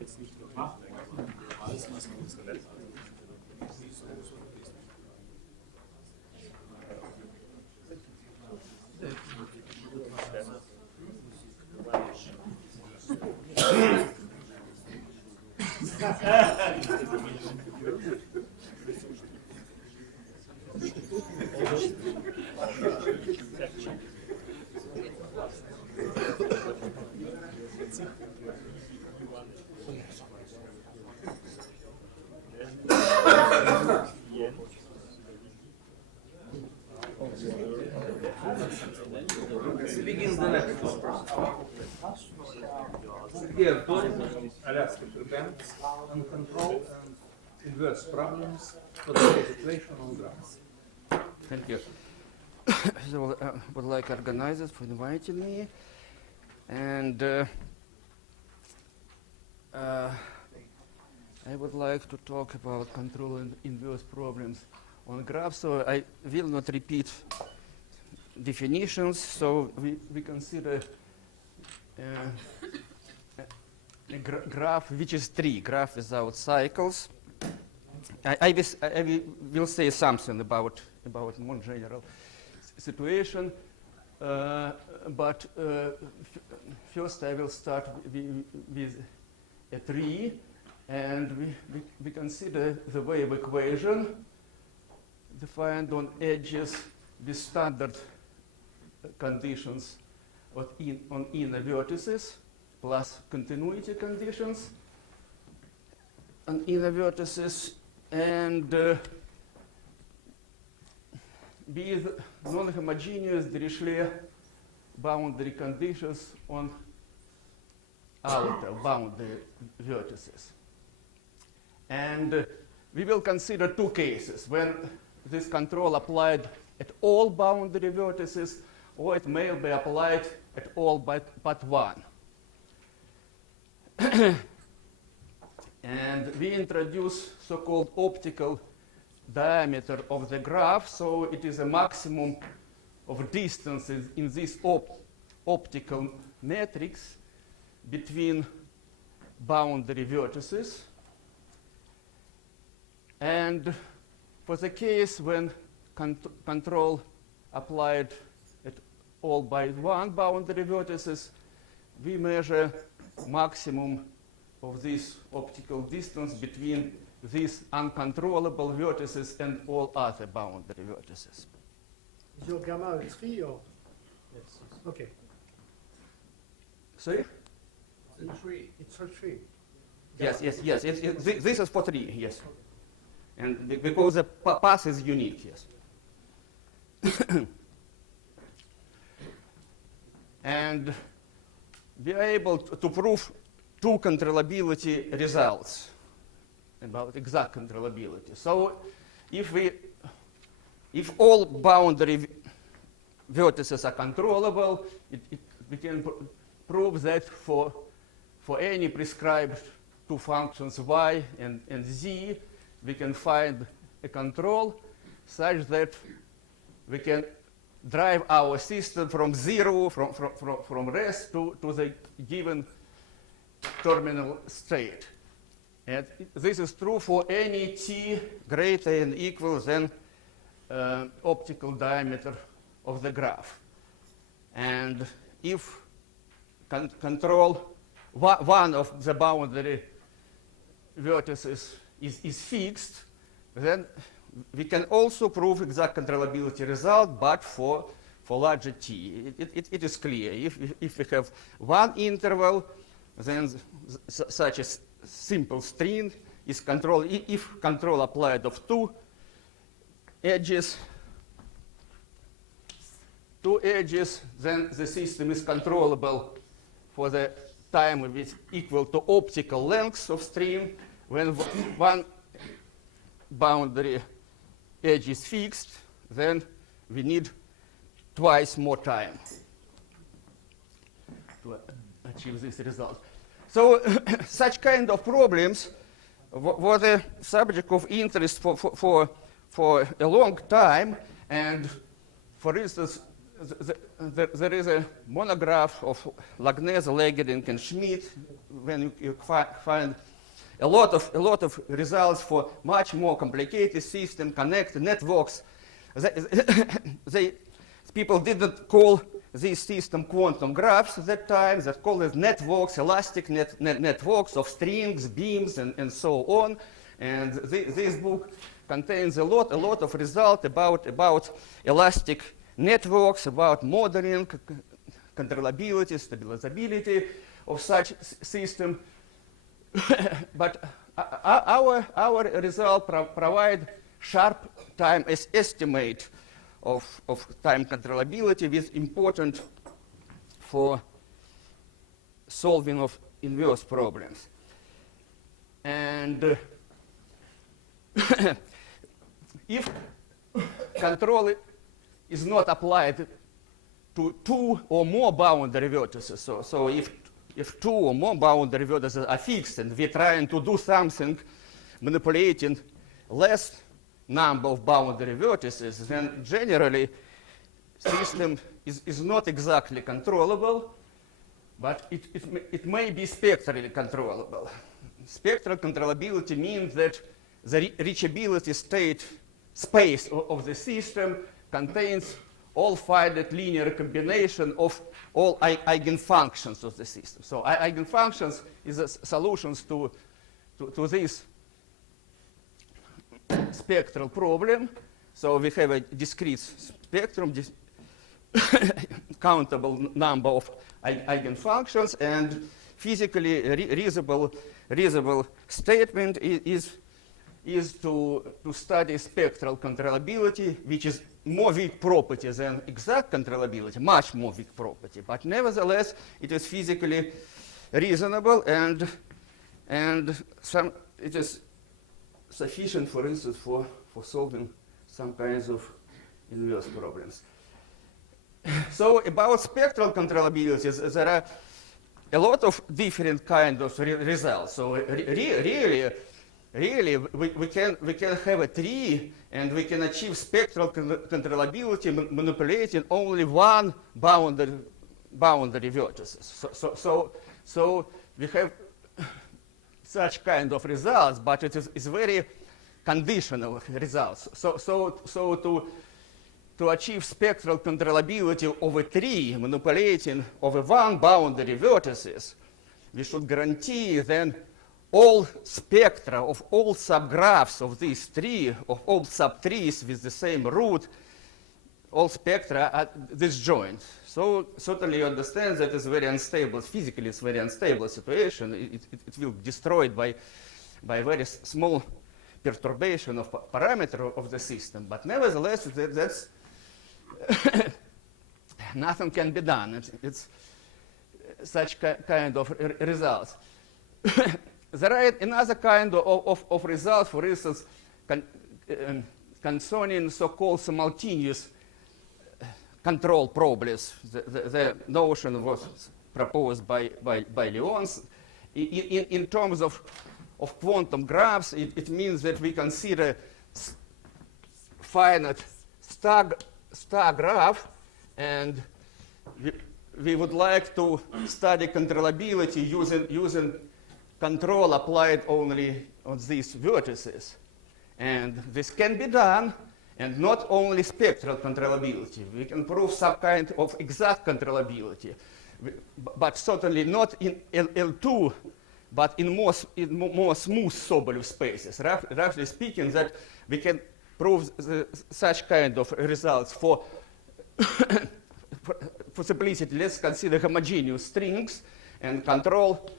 jetzt nicht nur nachdenken, sondern weiß, was man das Skelett hat. Begin the next one. Here, Alaska prevents uncontrolled and inverse problems for the situation on graphs. Thank you. So I would like organizers for inviting me, and I would like to talk about control and inverse problems on graphs. So I will not repeat definitions. So we consider a graph which is tree, graph without cycles. I will say something about more general situation, but first I will start with a tree, and we consider the wave equation defined on edges with standard conditions on inner vertices plus continuity conditions on inner vertices, and with non-homogeneous Dirichlet boundary conditions on outer boundary vertices. And we will consider two cases when this control applied at all boundary vertices, or it may be applied at all but one. And we introduce so-called optical diameter of the graph, so it is a maximum of distances in this optical matrix between boundary vertices. And for the case when control applied at all by one boundary vertices, we measure maximum of this optical distance between these uncontrollable vertices and all other boundary vertices. Is your gamma a 3 or? Yes. Okay. Sorry? It's a 3. It's a 3. Yes. This is for 3, yes. And because the path is unique, yes. And we are able to prove two controllability results about exact controllability. So if all boundary vertices are controllable, we can prove that for any prescribed two functions y and z, we can find a control such that we can drive our system from zero, from rest to the given terminal state. And this is true for any t greater and equal than optical diameter of the graph. And if control one of the boundary vertices is fixed, then we can also prove exact controllability result, but for larger t. It is clear. If we have one interval, then such a simple string is control. If control applied of two edges, then the system is controllable for the time which is equal to optical length of string. When one boundary edge is fixed, then we need twice more time to achieve this result. So such kind of problems were the subject of interest for a long time. And for instance, there is a monograph of Lagnese, Legering, and Schmidt when you find a lot of results for much more complicated system, connected networks. People didn't call this system quantum graphs at that time. They called it networks, elastic networks of strings, beams, and so on. And this book contains a lot of results about elastic networks, about modeling, controllability, stabilizability of such system. But our result provide sharp time estimate of time controllability, with important for solving of inverse problems. And if control is not applied to two or more boundary vertices, so if two or more boundary vertices are fixed and we're trying to do something manipulating less number of boundary vertices, then generally system is not exactly controllable, but it may be spectrally controllable. Spectral controllability means that the reachability state space of the system contains all finite linear combination of all eigenfunctions of the system. So eigenfunctions is solutions to this spectral problem. So we have a discrete spectrum, countable number of eigenfunctions, and physically reasonable statement is to study spectral controllability, which is more weak property than exact controllability, much more weak property. But nevertheless, it is physically reasonable, and it is sufficient, for instance, for solving some kinds of inverse problems. So about spectral controllability, there are a lot of different kinds of results. So really, we can have a tree, and we can achieve spectral controllability manipulating only one boundary vertices. So we have such kind of results, but it is very conditional results. So to achieve spectral controllability of a tree manipulating over one boundary vertices, we should guarantee then all spectra of all subgraphs of this tree, of all subtrees with the same root, all spectra are disjoint. So certainly you understand that it's very unstable, physically it's very unstable situation. It will be destroyed by very small perturbation of parameter of the system. But nevertheless, that's nothing can be done. It's such kind of results. There are another kind of results, for instance, concerning so-called simultaneous control problems. The notion was proposed by Lyons. In terms of quantum graphs, it means that we consider finite star graph, and we would like to study controllability using control applied only on these vertices. And this can be done, and not only spectral controllability. We can prove some kind of exact controllability, but certainly not in L2, but in more smooth Sobolev spaces. Roughly speaking, that we can prove such kind of results for simplicity. Let's consider homogeneous strings and control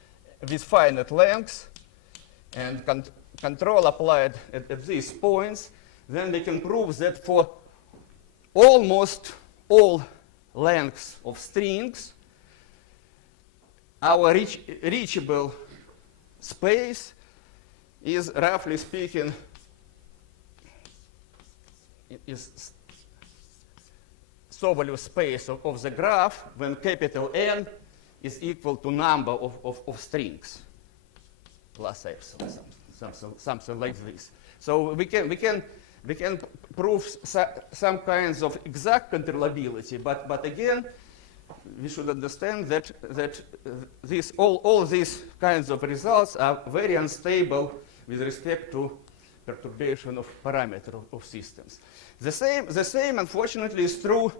with finite lengths, and control applied at these points. Then we can prove that for almost all lengths of strings, our reachable space is, roughly speaking, is Sobolev space of the graph when capital N is equal to number of strings plus epsilon, something like this. So we can prove some kinds of exact controllability, but again, we should understand that all these kinds of results are very unstable with respect to perturbation of parameter of systems. The same, unfortunately, is true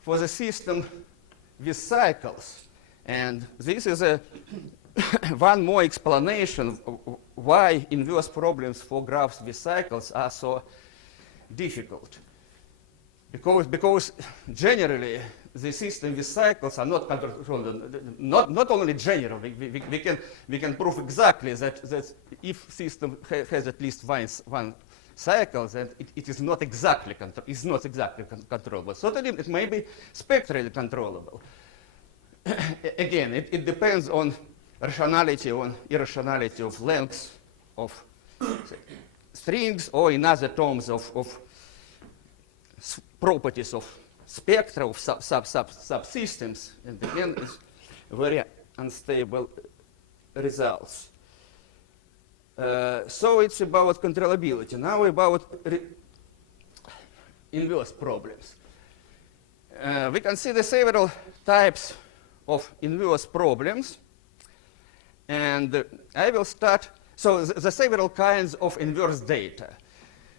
for the system with cycles. And this is one more explanation of why inverse problems for graphs with cycles are so difficult. Because generally, the system with cycles are not controlled. Not only generally, we can prove exactly that if system has at least one cycle, then it is not exactly controllable. Certainly, it may be spectrally controllable. Again, it depends on rationality or irrationality of lengths of strings, or in other terms of properties of spectra of subsystems, and again, it's very unstable results. So it's about controllability. Now about inverse problems. We can see the several types of inverse problems, and I will start. So the several kinds of inverse data.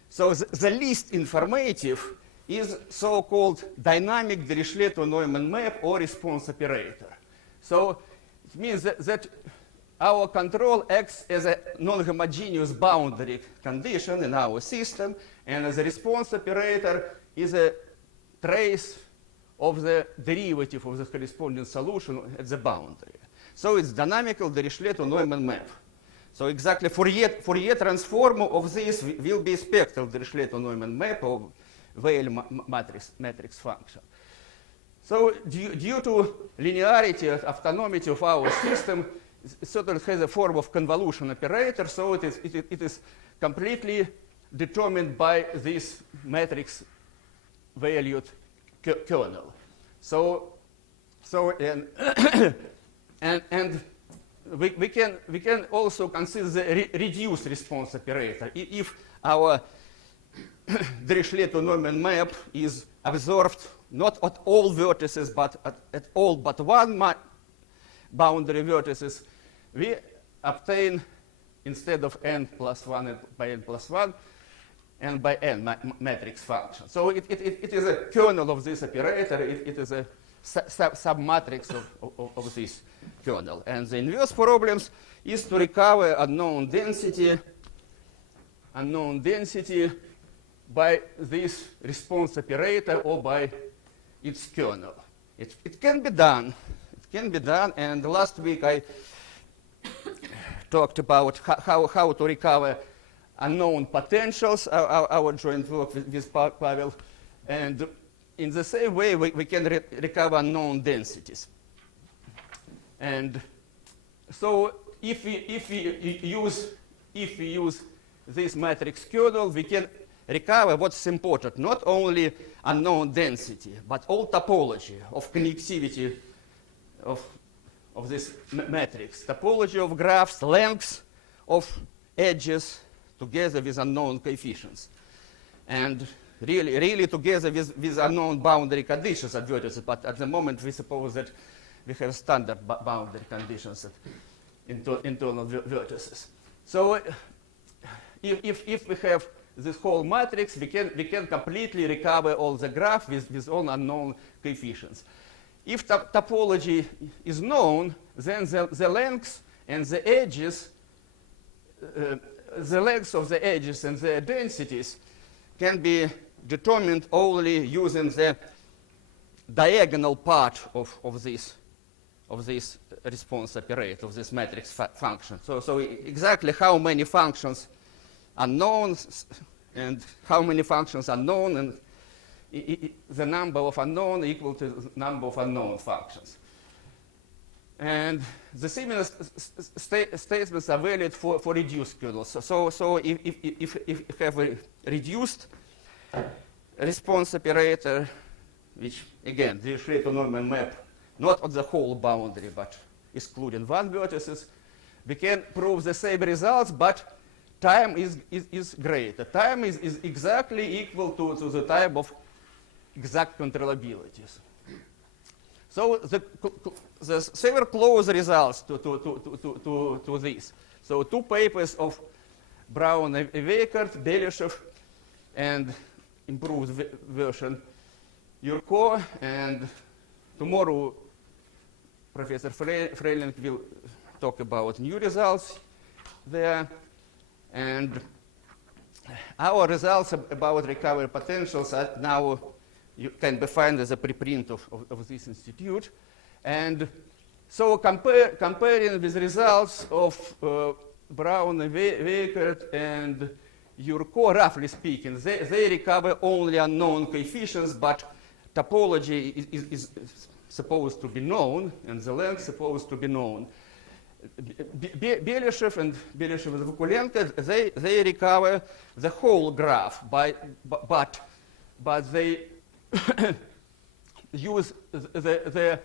So the least informative is so-called dynamic Dirichlet-Neumann map or response operator. So it means that our control acts as a non-homogeneous boundary condition in our system, and as a response operator is a trace of the derivative of the corresponding solution at the boundary. So it's dynamical Dirichlet-Neumann map. So exactly Fourier transform of this will be spectral Dirichlet-Neumann map of Weyl matrix function. So due to linearity and autonomy of our system, it certainly has a form of convolution operator, so it is completely determined by this matrix valued kernel. So and we can also consider the reduced response operator if our Dirichlet-Neumann map is observed not at all vertices, but at all but one boundary vertices. We obtain, instead of n plus 1 and by n plus 1, and by n matrix function. So it is a kernel of this operator. It is a submatrix of this kernel. And the inverse problems is to recover unknown density by this response operator or by its kernel. It can be done. It can be done. And last week I talked about how to recover unknown potentials, our joint work with Pavel. And in the same way, we can recover unknown densities. And so if we use this matrix kernel, we can recover what's important, not only unknown density, but all topology of connectivity of this matrix, topology of graphs, lengths of edges together with unknown coefficients. And really together with unknown boundary conditions at vertices, but at the moment we suppose that we have standard boundary conditions at internal vertices. So if we have this whole matrix, we can completely recover all the graph with all unknown coefficients. If topology is known, then the lengths and the edges, the lengths of the edges and the densities can be determined only using the diagonal part of this response operator, of this matrix function. So exactly how many functions are known and how many functions are known, and the number of unknown equal to the number of unknown functions. And the similar statements are valid for reduced kernels. So if you have a reduced response operator, which again, the Dirichlet-Neumann map, not on the whole boundary, but excluding one vertices, we can prove the same results, but time is greater. Time is exactly equal to the time of exact controllabilities. So the several close results to this. So 2 papers of Brown and Weikert, Belyshev, and improved version Yurko, and tomorrow Professor Freiling will talk about new results there. And our results about recovery potentials are now you can be found as a preprint of this institute. And so comparing with results of Brown and Weikert and Yurko, roughly speaking, they recover only unknown coefficients, but topology is supposed to be known, and the length supposed to be known. Belyshev and Vakulenko, they recover the whole graph, but they use the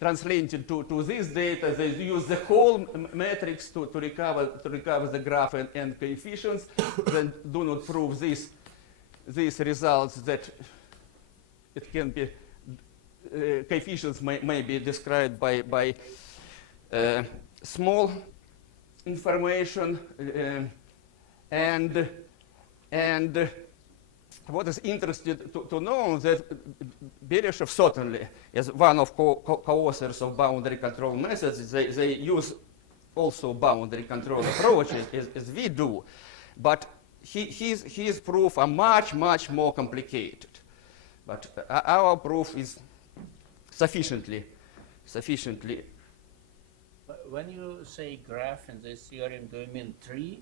translated to this data, they use the whole matrix to recover the graph and coefficients, then do not prove these results that it can be coefficients may be described by small information and what is interesting to know that Belyshev certainly is one of co-authors of boundary control methods. They use also boundary control approaches as we do, but his proof are much more complicated. But our proof is sufficiently. When you say graph in this theorem, do you mean tree?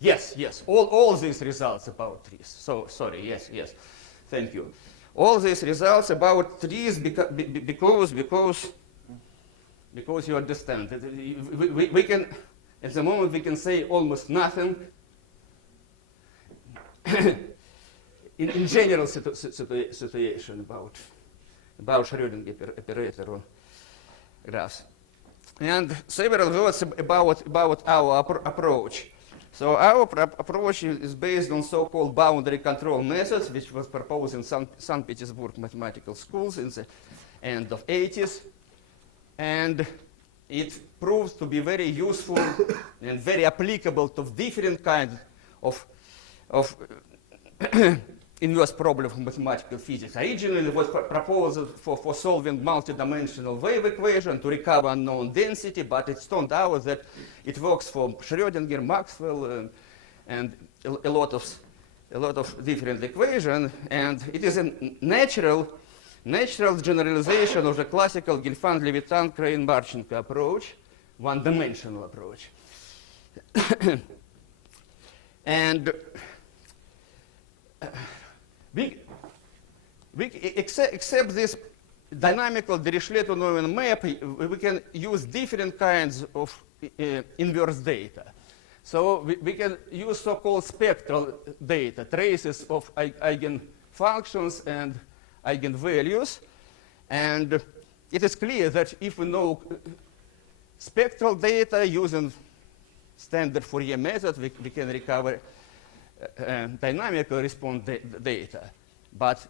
Yes. All these results about trees. So sorry. Yes. Thank you. All these results about trees because you understand that we can at the moment we can say almost nothing in general situation about Schrödinger operator on graphs. And several words about our approach. So our approach is based on so-called boundary control methods, which was proposed in St. Petersburg mathematical schools in the end of 80s. And it proves to be very useful and very applicable to different kinds of inverse problems of mathematical physics. Originally, it was proposed for solving multidimensional wave equation to recover unknown density, but it turned out that it works for Schrödinger, Maxwell, and a lot of different equations, and it is a natural generalization of the classical Gelfand-Levitan-Crane-Marchenko approach, one-dimensional approach. And we except this dynamical Dirichlet-Neumann map, we can use different kinds of inverse data. So we can use so-called spectral data, traces of eigenfunctions and eigenvalues. And it is clear that if we know spectral data using standard Fourier method, we can recover dynamical response data. But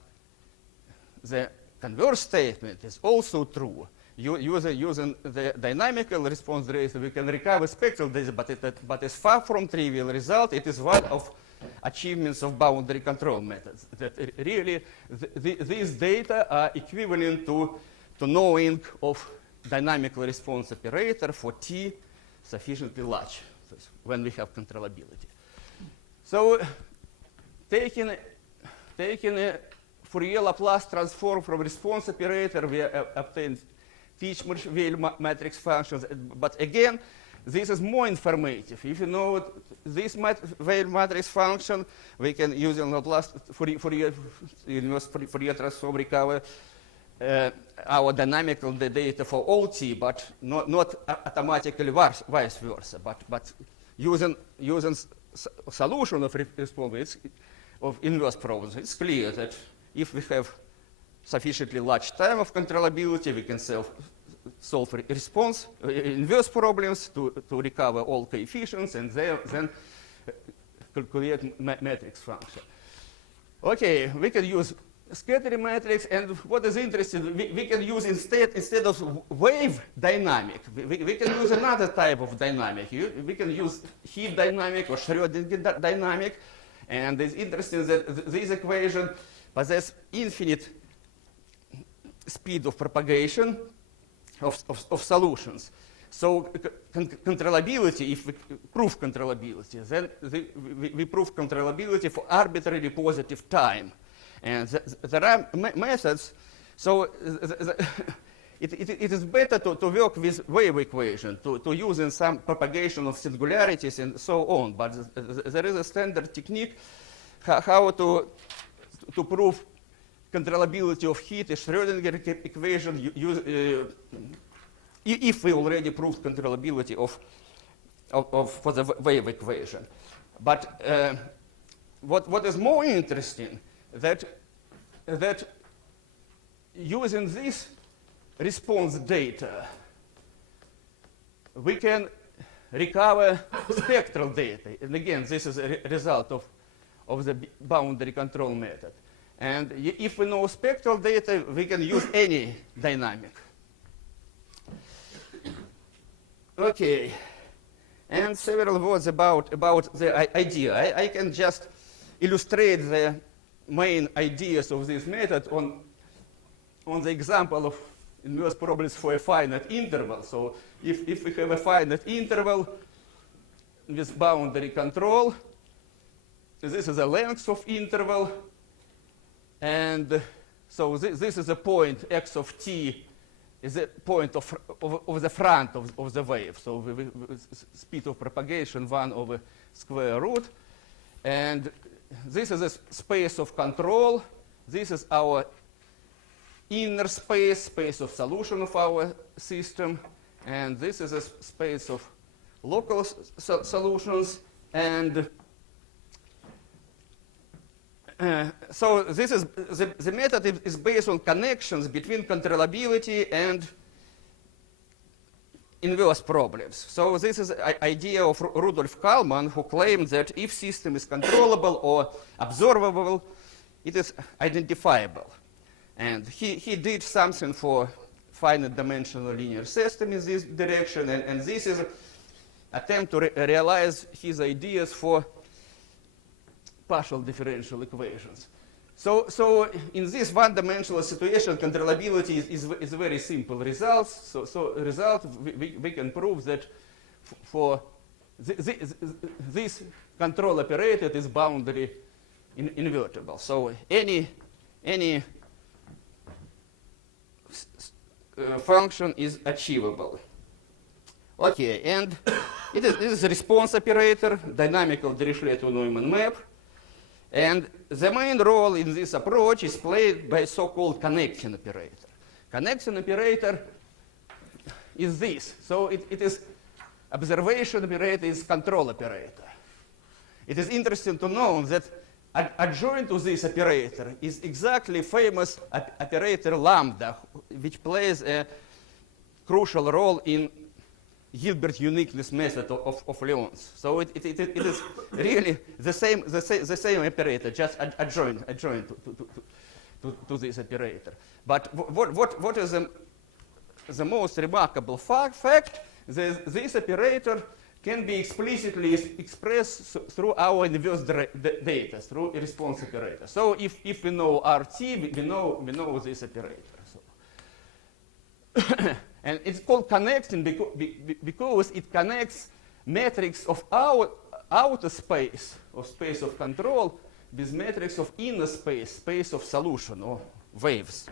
the converse statement is also true. Using the dynamical response data, we can recover spectral data, but it's far from trivial result. It is one of achievements of boundary control methods. That really, these data are equivalent to knowing of dynamical response operator for T sufficiently large, when we have controllability. So taking a Fourier Laplace transform from response operator, we obtain Teach-Weyl matrix functions. But again, this is more informative. If you know this Weyl matrix function, we can use in Laplace Fourier transform recover our dynamical data for all T, but not automatically vice versa. But using solution of response of inverse problems, it's clear that if we have sufficiently large time of controllability, we can solve response inverse problems to recover all coefficients and then calculate matrix function. Okay, we can use scattering matrix, and what is interesting, we can use instead of wave dynamic, we can use another type of dynamic. We can use heat dynamic or Schrödinger dynamic, and it's interesting that this equation possesses infinite speed of propagation of solutions. So controllability, if we prove controllability, then we prove controllability for arbitrary positive time. And there are methods, so it is better to work with wave equation, to use in some propagation of singularities and so on. But there is a standard technique how to prove controllability of heat, a Schrödinger equation, if we already proved controllability for the wave equation. But what is more interesting, that using this response data, we can recover spectral data. And again, this is a result of the boundary control method. And if we know spectral data, we can use any dynamic. Okay, and several words about the idea. I can just illustrate the main ideas of this method on the example of inverse problems for a finite interval. So if we have a finite interval with boundary control, this is the length of interval, and so this is a point x of t is a point of the front of the wave. So speed of propagation 1 over square root, and this is a space of control. This is our inner space of solution of our system, and this is a space of local solutions. And so this is the method is based on connections between controllability and inverse problems. So this is an idea of Rudolf Kalman, who claimed that if system is controllable or observable, it is identifiable. And he did something for finite dimensional linear system in this direction, and this is an attempt to realize his ideas for partial differential equations. So in this one-dimensional situation, controllability is a very simple result. So result, we can prove that for this control operator is boundary invertible. So any function is achievable. Okay, and it is a response operator, dynamical Dirichlet-Neumann map. And the main role in this approach is played by so-called connecting operator. Connecting operator is this. So it is observation operator is control operator. It is interesting to know that adjoint to this operator is exactly famous operator lambda, which plays a crucial role in Hilbert uniqueness method of Lyon's. So it is really the same operator, just adjoint to this operator. But what is the most remarkable fact? This operator can be explicitly expressed through our inverse data, through a response operator. So if we know RT, we know this operator. So and it's called connecting because it connects matrix of outer space, or space of control, with matrix of inner space of solution, or waves.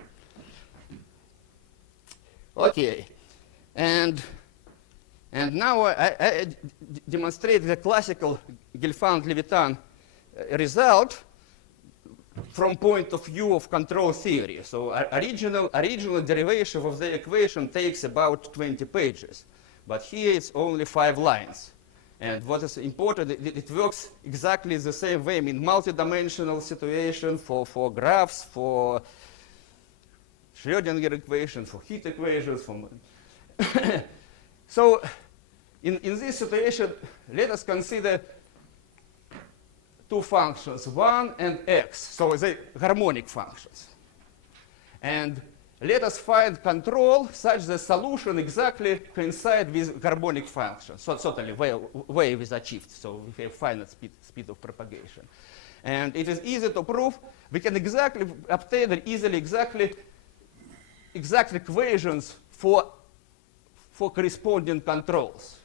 Okay, and now I demonstrate the classical Gelfand-Levitan result from point of view of control theory. So original derivation of the equation takes about 20 pages, but here it's only 5 lines. And what is important, it works exactly the same way in multidimensional situation for graphs, for Schrödinger equation, for heat equations, So in this situation, let us consider two functions, 1 and x, so they harmonic functions. And let us find control such that solution exactly coincide with harmonic function. So certainly wave is achieved, so we have finite speed of propagation. And it is easy to prove. We can exactly obtain easily exact equations for corresponding controls.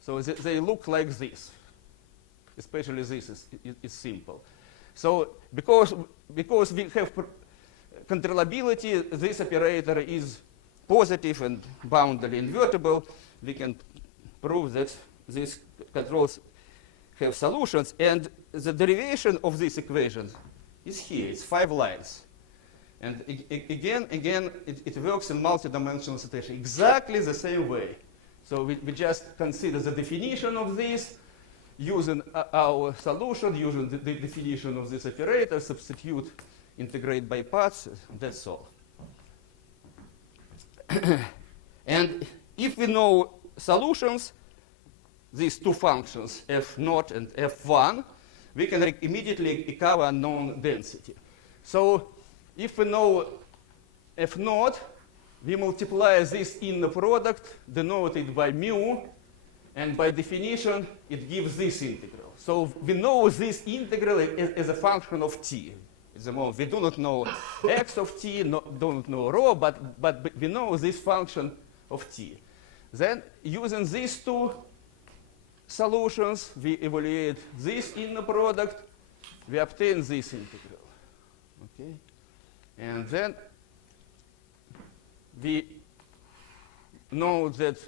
So they look like this. Especially this is simple. So because we have controllability, this operator is positive and boundary invertible, we can prove that these controls have solutions. And the derivation of this equation is here. It's 5 lines. And again, it works in multidimensional situation exactly the same way. So we just consider the definition of this, using our solution, using the definition of this operator, substitute, integrate by parts, that's all. And if we know solutions, these two functions, f0 and f1, we can immediately recover unknown density. So if we know f0, we multiply this inner product, denoted by mu, and by definition, it gives this integral. So we know this integral as a function of t. At the moment, we do not know x of t, don't know rho, but we know this function of t. Then, using these two solutions, we evaluate this inner product, we obtain this integral. Okay? And then we know that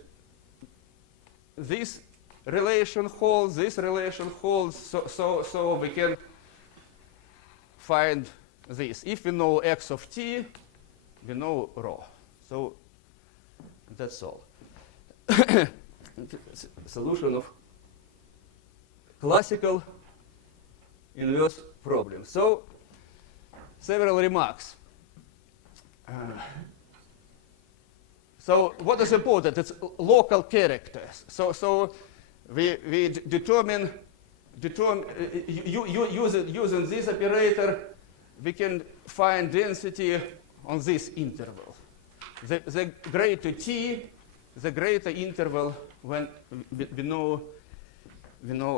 this relation holds, so we can find this. If we know x of t, we know rho. So that's all. Solution of classical inverse problem. So several remarks. So what is important? It's local characters. So we determine using this operator, we can find density on this interval. The greater t, the greater interval when we know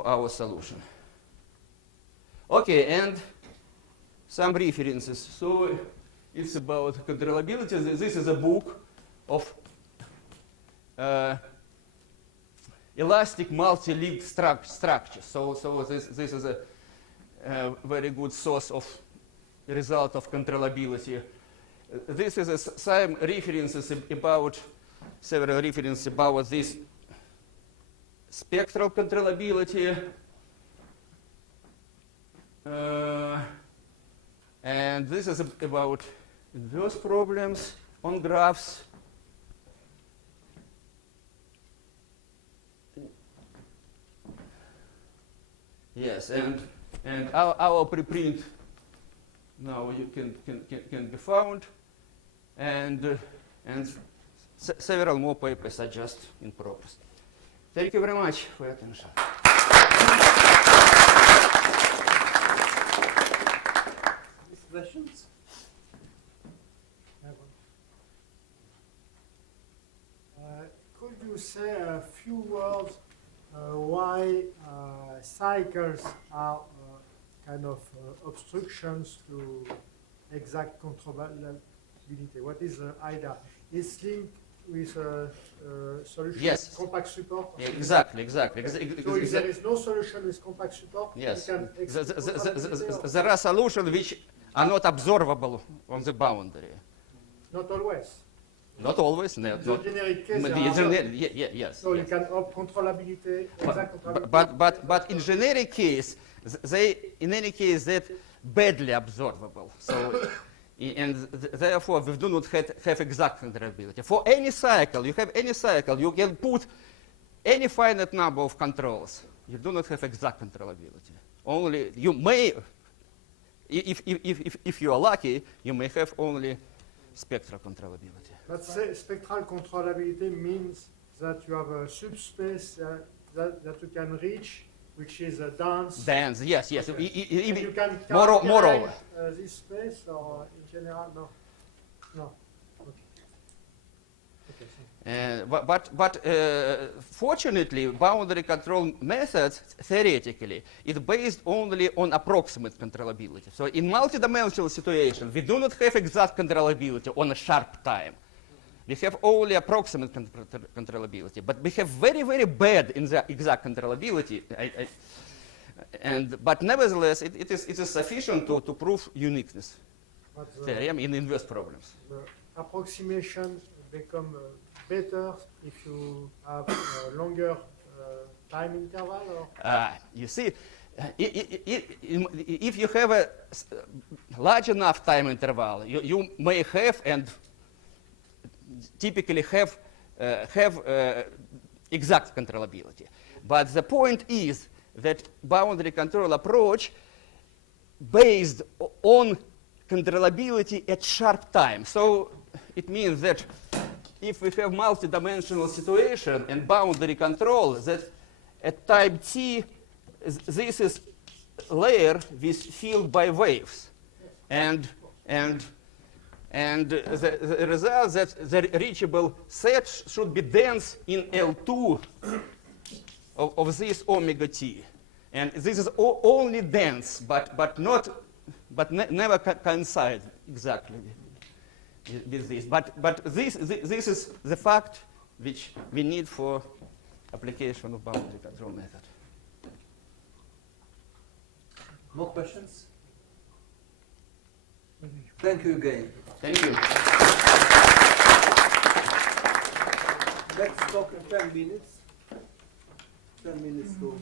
our solution. Okay, and some references. So it's about controllability. This is a book of elastic multi-league structure. So this is a very good source of result of controllability. This is some references about several references about this spectral controllability. And this is about inverse problems on graphs. Yes, and our preprint now you can be found, and several more papers are just in progress. Thank you very much for your attention. Questions? Could you say a few words why cycles are kind of obstructions to exact controllability? What is the idea? It's linked with a solution Yes. with compact support? Yeah, exactly. So if there is no solution with compact support, Yes. you can expect There are solutions which are not observable on the boundary. not always. Not always. No, The generic case, but there are others. yes. So yes. you can have controllability, exact controllability. But in generic case, in any case, that badly observable. So, therefore, we do not have exact controllability. For any cycle, you can put any finite number of controls. You do not have exact controllability. Only you may, if you are lucky, you may have only spectral controllability. But spectral controllability means that you have a subspace that you can reach, which is a dense. Dense, yes, yes. Okay. E- And you can moreover. characterize this space, or in general, no? No. Okay. Okay, so. But fortunately, boundary control methods, theoretically, is based only on approximate controllability. So in multidimensional situation, we do not have exact controllability on a sharp time. We have only approximate controllability, but we have very, very bad in the exact controllability. But nevertheless, it is sufficient to prove uniqueness But the- theorem in inverse problems. The approximation become better if you have a longer time interval, or You see, if you have a large enough time interval, you may have and typically have exact controllability. But the point is that boundary control approach based on controllability at sharp time. So it means that if we have multidimensional situation and boundary control, that at time t, this is layer with filled by waves. And the result that the reachable set should be dense in L2 of this omega t. And this is only dense, but never coincide exactly with this. But this is the fact which we need for application of boundary control method. More questions? Thank you again. Thank you. Let's talk in 10 minutes. 10 minutes to